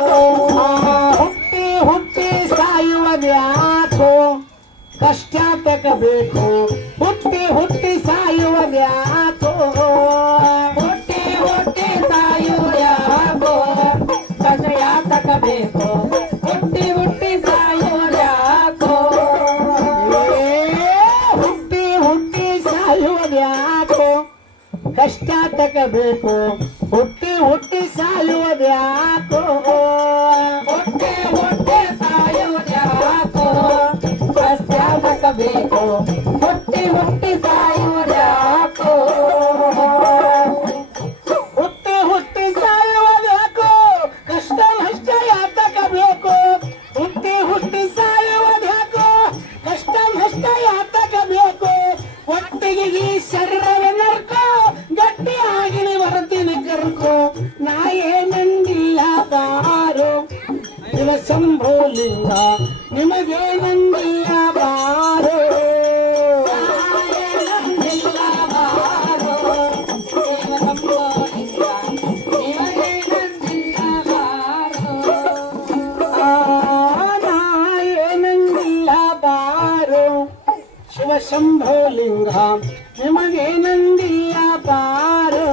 ಹುಟ್ಟಿ ಹುಟ್ಟಿ ಸಾಯುವುದ್ಯಾಕೋ ಕಷ್ಟ ತಗಬೇಕು. ಹುಟ್ಟಿ ಹುಟ್ಟಿ ಸಾಯುವುದ್ಯಾಕೋ ಹುಟ್ಟಿ ಹುಟ್ಟಿ ಸಾಯುವುದ್ಯಾಕೋ ಕಷ್ಟ ತಗಬೇಕು. ಹುಟ್ಟಿ ಹುಟ್ಟಿ ಸಾಯುವುದ್ಯಾಕೋ ಹುಟ್ಟಿ ಹುಟ್ಟಿ ಸಾಯುವುದ್ಯಾಕೋ ಕಷ್ಟ ತಗಬೇಕು. ಹುಟ್ಟಿ ಹುಟ್ಟಿ ಸಾಯುವುದ್ಯಾಕೋ ಹುಟ್ಟಿ ಹುಟ್ಟಿ ಸಾಯುವುದ್ಯಾಕೋ ಕಷ್ಟ ತಗಬೇಕು. ಹುಟ್ಟಿ ಹುಟ್ಟಿ ಸಾಯುವುದ್ಯಾಕೋ ಹುಟ್ಟಿ ಹುಟ್ಟಿ ಸಾಯುವುದ್ಯಾಕೋ ಕಷ್ಟ ನಷ್ಟ ಯಾತಕಬೇಕು. ಹುಟ್ಟಿ ಹುಟ್ಟಿ ಸಾಯುವುದ್ಯಾಕೋ ಕಷ್ಟ ನಷ್ಟ ಯಾತಕಬೇಕು. ಒಟ್ಟಿಗೆ ಈ ಶರೀರವೇ ನರ್ಕೋ ಗಟ್ಟಿಯಾಗಿ ಬರ್ತೀನಿ ಕರ್ಕೋ. ನಾ ಏನಂದಿಲ್ಲ ಬಾರೋ ಶಿವ ಶಂಭೋಲಿಂಗ ನಿಮಗೆ ನಂದಿಲ್ಲ ಬಾರೋ. ಶಿವ ಶಂಭೋಲಿಂಗ ನಿಮಗೆ ನಂದಿಯ ಬಾರೋ.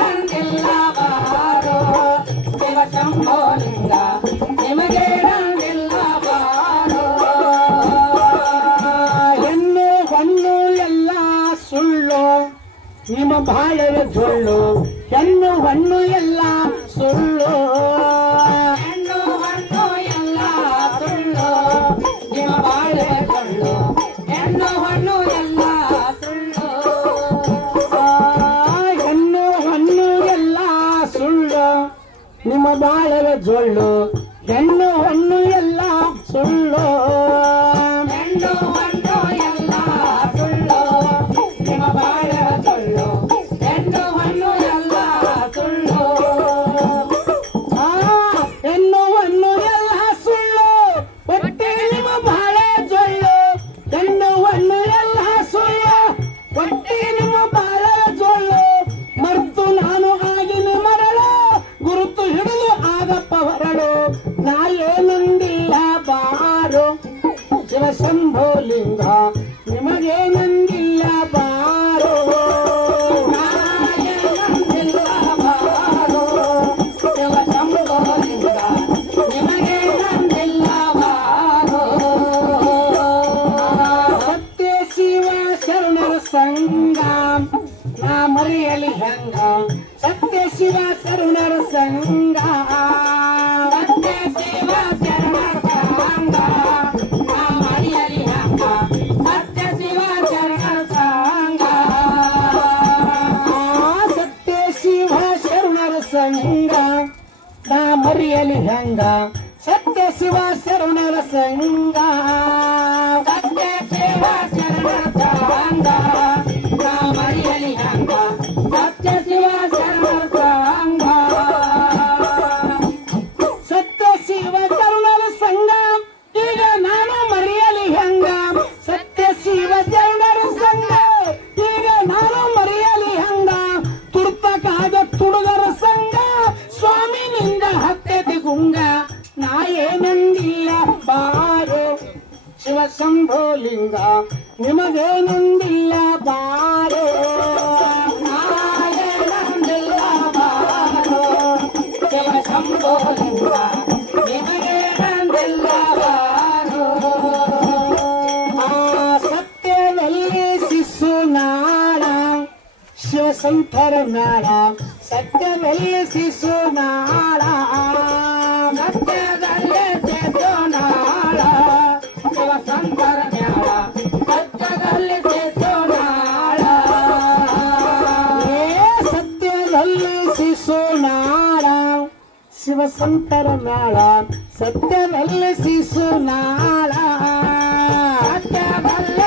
ನಂದಿಲ್ಲ ಬಾರೋ ಶಿವ ಶಂಭೋಲಿಂಗ ನಿಮಗೆ ನಂದಿಲ್ಲ ಬಾರೋ. ಹೆಣ್ಣು ಹೊನ್ನು ಎಲ್ಲ ಸುಳ್ಳು ನಿಮ್ಮ ಬಾಳವೆ ಜೊಳ್ಳು. ಹೆಣ್ಣು ಹೊನ್ನು ಎಲ್ಲ ಸುಳ್ಳು. ಹೆಣ್ಣು ಹಣ್ಣು ಎಲ್ಲ ಸುಳ್ಳು ನಿಮ್ಮ ಬಾಳೆ ಸುಳ್ಳು. ಹೆಣ್ಣು ಹಣ್ಣು ಎಲ್ಲ ಸುಳ್ಳು. ಹೆಣ್ಣು ಹೊನ್ನು ಎಲ್ಲ ಸುಳ್ಳು ನಿಮ್ಮ ಬಾಳವೆ ಜೊಳ್ಳು. ಹೆಣ್ಣು ಹೊನ್ನು ಎಲ್ಲ ಸುಳ್ಳು. ಹೆಣ್ಣು ಹಣ್ಣು ಎಲ್ಲ ಸುಳ್ಳು ನಿಮ್ಮ ಬಾಳೆ ಸುಳ್ಳು. ಹೆಣ್ಣು ಹಣ್ಣು ಎಲ್ಲ ಸುಳ್ಳು. ಹೆಣ್ಣು ಹೊನ್ನು ಎಲ್ಲ ಸುಳ್ಳು ಒಟ್ಟೆ ನಿಮ್ಮ ಬಾಳೆ ಜೊಳ್ಳು. ಹೆಣ್ಣು ಹೊನ್ನು ಎಲ್ಲ ಸುಳ್ಳು ಒಟ್ಟೆ ನಿಮ್ಮ ಬಾಳೆ ಜೊಳ್ಳು. ಮರ್ತು ನಾನು ಆಗಿನ ಮರಳು ಗುರುತು ಹಿಡಿದು ಆಗಪ್ಪ ಹೊರಳು. ನಾ ಏನಂದಿಲ್ಲ ಬಾರೋ ಶಿವ ಶಂಭೋಲಿಂಗ ನಿಮಗೆ ನಂದಿಲ್ಲ ಬಾರೋ. ನಂದಿಲ್ಲ ಬಾರೋ ಶಿವ ಶಂಭೋಲಿಂಗ ನಿಮಗೆ ನಂದಿಲ್ಲ ಬಾರೋ. ಸತ್ಯ ಶಿವ ಶರಣರ ಸಂಗ ನಾ ಮರೆಯಲಿ ಹೆಂಗ. ಸತ್ಯ ಶಿವ ಶರಣರ ಸಂಗ ಸತ್ಯ ಶಿವ ಶರಣರ ಸಂಗ ನಾ ಮರೆಯಲಿ ಹಂಗ. ಸತ್ಯ ಶಿವ ಶರಣರ ಸಂಗ. ಸತ್ಯ ಶಿವ ಶರಣರ ಸಂಗ ನಾ ಮರೆಯಲಿ ಹೆಂಗ. ಸತ್ಯ ಶಿವ ಶರಣರ ಸಂಗ ಸತ್ಯ ಶಿವ ಶರಣರ ಸಂಗ ನಾ ಮರೆಯಲಿ ಹಂಗ. ಸತ್ಯ ಶಿವ ಶರಣರ ಸಂಗ. ಸತ್ಯ ಶಿವ ಶರಣರ ಸಂಗ ಈಗ ನಾನು ಮರೆಯಲಿ ಹೆಂಗ. ಸತ್ಯ ಶಿವ ಶರಣರ ಸಂಗ ಈಗ ನಾನು ಮರೆಯಲಿ ಹೆಂಗ. ತುರ್ತಕಾದ ತುಡುಗರ ಸಂಗ ಸ್ವಾಮಿ ನಿಂದ ಹತ್ತೆತಿ ಗುಂಗ. ನಾ ಏನಂದಿಲ್ಲ ಬಾರೋ ಶಿವ ಶಂಭೋಲಿಂಗ ನಿಮಗೆ ನಂದಿಲ್ಲ ಬಾರೋ. ನಂದಿಲ್ಲ ಬಾರೋ ಶಿವ ಶಂಭೋಲಿಂಗ ನಿಮಗೆ ನಂದಿಲ್ಲ ಬಾರೋ. ಸತ್ಯದಲ್ಲಿ ಶಿಶುನಾಳ ಶಿವಶಂಕರ ನಾಳ. ಸತ್ಯದಲ್ಲಿ ಶಿಶುನಾಳ ಸತ್ಯದಲ್ಲೇ ಸೇತೋನಾಳ ಶಿವ ಶಂಕರ ನ್ಯಾಳ. ಸತ್ಯದಲ್ಲಿ ಸೇತೋನಾಳ. ಸತ್ಯದಲ್ಲಿ ಶಿಶುನಾಳ ಶಿವಶಂಕರ ನಾಳ. ಸತ್ಯದಲ್ಲಿ ಶಿಶುನಾಳ ಸತ್ಯದಲ್ಲಿ